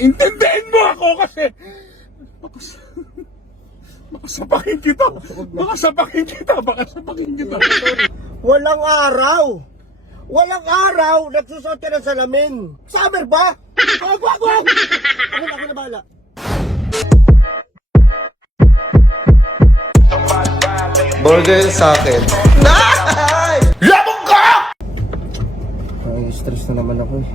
intindihin mo ako kasi makasapakin kita. Walang araw. Walang araw, nagsusot ka ng salamin. Summer ba? Wag! Ako na bahala. Burger sa akin. Labog ka! Ay, stress na naman ako eh.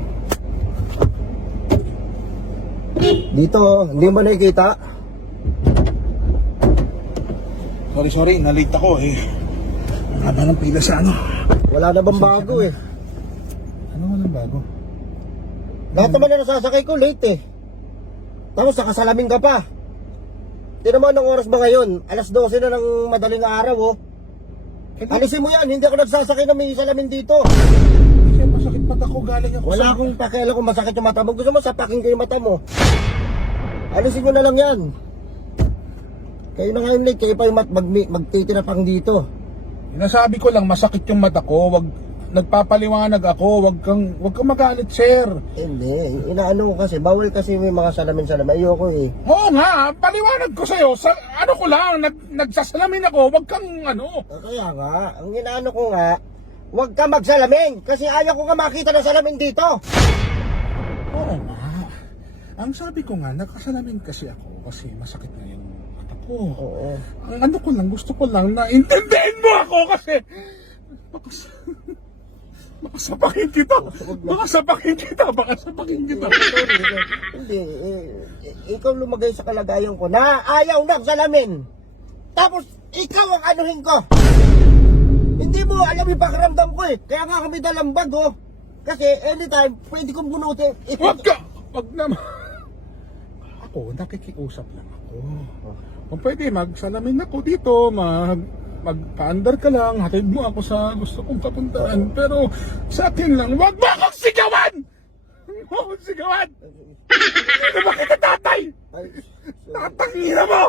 Dito, hindi mo nakikita? Sorry, nalate ako eh. Ang haba ng pila sa ano. Wala na bang bago eh? Ano nga ng bago? Lahat naman na nasasakay ko, late eh. Tapos nakasalamin ka pa. Tignan mo anong oras ba ngayon? Alas 12 na ng madaling araw oh. Alisin mo yan, hindi ako nagsasakay na may salamin dito. Kasi masakit mata ko, galing ako Wala akong pakialam kung masakit yung mata mo. Gusto mo sapakin ko yung mata mo. Alisin mo na lang yan. Kayo na ngayon late, kayo pa yung magtitinapang dito. Inasabi ko lang, masakit yung mata ko. Nagpapaliwanag ako, wag kang magalit, sir. Hindi, inaano ko kasi, bawal kasi may mga salamin-salamin. Ayoko eh. Oo nga, paliwanag ko sa'yo. Ano ko lang, nagsasalamin ako, wag kang ano. Kaya nga, ang inaano ko nga, huwag ka magsalamin kasi ayaw ko nga makita ng salamin dito. Oo nga. Ang sabi ko nga, nakasalamin kasi ako kasi masakit na yung mata ko. Oo. Ang ano ko lang, gusto ko lang na intindihin mo ako kasi makasapakin kita. Hindi, ikaw lumagay sa kalagayan ko na ayaw na salamin. Tapos, ikaw ang anuhin ko. Hindi mo alam yung pakiramdam ko eh. Kaya nga kami dalang bag oh. Kasi anytime, pwede kong bunutin. Wag naman. Ako, nakikiusap lang ako. Kung pwede, magsalamin ako dito, magpa-under ka lang, hatid mo ako sa gusto kong kapuntaan. Pero sa akin lang, wag mo akong sigawan! Huwag mo akong sigawan! Hindi ba kita tatay? Tatangina mo!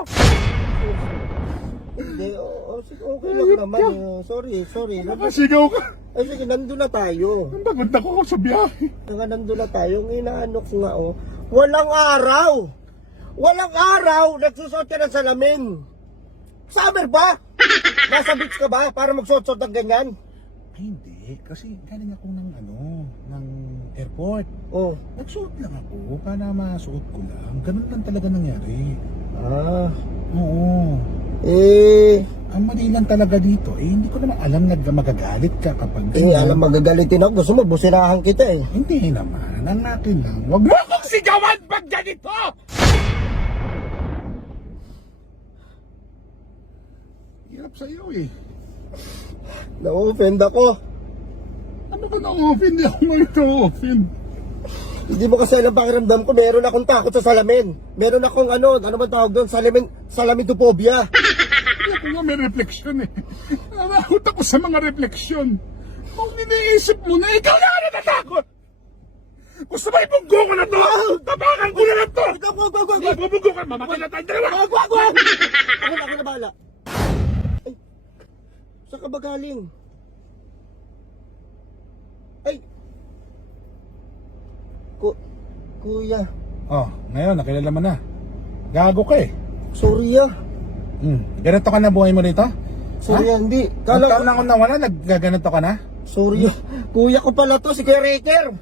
Hindi, okay lang naman. Sorry. Nakasigaw ka. Ay sige, nandun na tayo. Ang pagod na ko sa biyahe. Nandun na tayo. Ang inaano ko nga oh. Walang araw, nagsusot ka ng salamin. Summer ba? Nasa beach ka ba para magsuot-suot ng ganyan? Ay, hindi. Kasi galing ako ng airport. Oh. Nagsuot lang ako para masuot ko lang. Ganun lang talaga nangyari. Ah. Oo. Ang mali lang talaga dito, hindi ko naman alam na magagalit ka kapag Alam magagalitin ako. Gusto mo, businahan kita eh. Hindi naman. Ang akin lang. Wag mo akong sigawan pag ganito! Hirap sa'yo eh. Na-offend ako. Ano ka na-offend? Hindi ako na-offend. Hindi mo kasi alam pakiramdam ko. Meron akong takot sa salamin. Meron akong ano ba tawag doon? Salamitophobia. Ako nga may refleksyon eh. Nakakot ako sa mga refleksyon. Kung iniisip mo na ikaw na natatakot. Gusto ba ibunggo ko na to? Tabakan ko na lang to! Wag! Ibubunggo ka, mamatay na tayo dalawa! Wag! Ako na bahala. Ay, saan ka ba galing? Ay! Kuya. Oh, ngayon nakilala mo na. Gago ka eh. Sorry ah. Ganito ka na buhay mo dito? Sorry ah, hindi. Kung taon ako nawala, naggaganito ka na? Sorry ah. Kuya ko pala to, si Kuya Raker.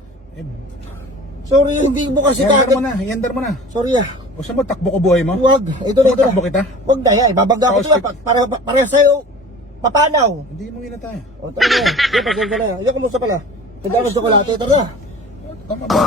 Sorry, hindi mo kasi Iandar mo na. Sorry ah. Gusto mo takbo ko buhay mo? Wag. Ito na. Takbo kita? Wag na yan. Ibabagga ko ito. Para sa'yo. Papanaw. Hindi mo na tayo. O, tara na. Sige, pasensya na. Ayoko mo sa pala. Tanda mo sa chocolate. Tara na. Tama ba?